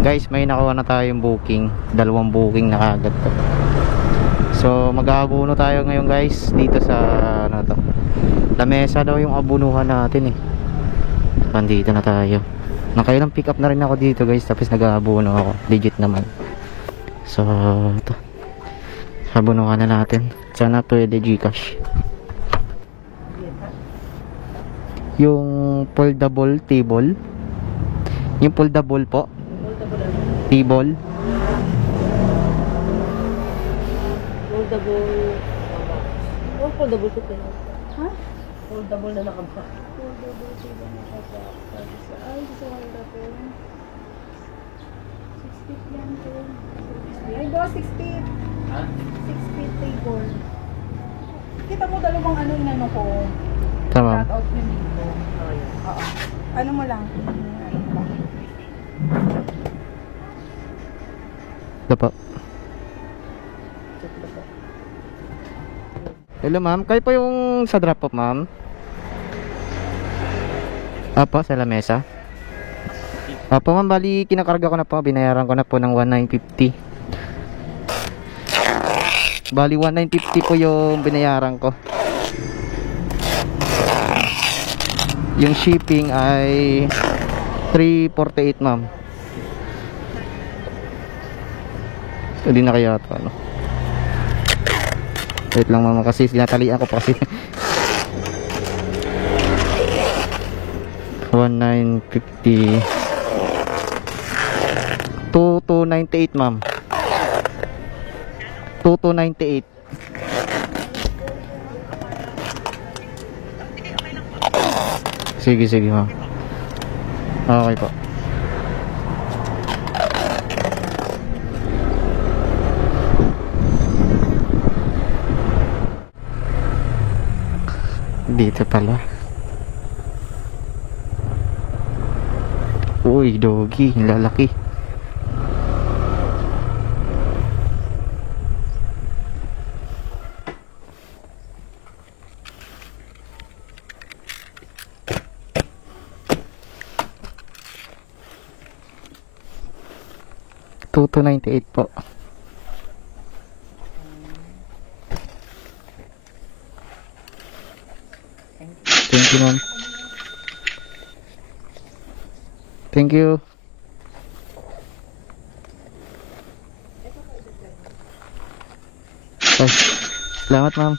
Guys, may nakuha na tayong booking. Dalawang booking na kagad to. So mag-aabuno tayo ngayon guys dito sa ano to, Lamesa daw yung abunuhan natin eh. Nandito na tayo. Nakailang pick up na rin ako dito guys, tapos nag-aabuno ako. Legit naman. So ito, abunuhan na natin. Sana pwede Gcash. Yung foldable table. Yung foldable po. Table. Foldable. Oh, foldable ko tayo. Ha? Foldable na nakabak. Foldable table na nakabak. Ay, gusto ko nila po. 6 feet lang po. Ay, boss, 6 feet. Ha? 6 feet table. Kita mo dalawang ano yung ano ko. Tama. Cut out yun dito. Oh, yan. Oo. Ano mo lang? Ano mo lang? Ito po. Check na po. Hello ma'am, kayo po yung sa drop off ma'am? Apo, sa Lamesa. Apo ma'am, bali kinakarga ko na po. Binayaran ko na po ng 1950. Bali 1950 po yung binayaran ko. Yung shipping ay 348 ma'am. Hindi na kaya ito ano. Wait lang ma'am kasi sinatalian ko pa kasi. 1950 2298 ma'am. 2298. Sige sige ma'am. Okay po. Dito pala. Uy, doggy, lalaki. $2,298 po. Thank you, ma'am. Thank you. Ay, salamat, ma'am.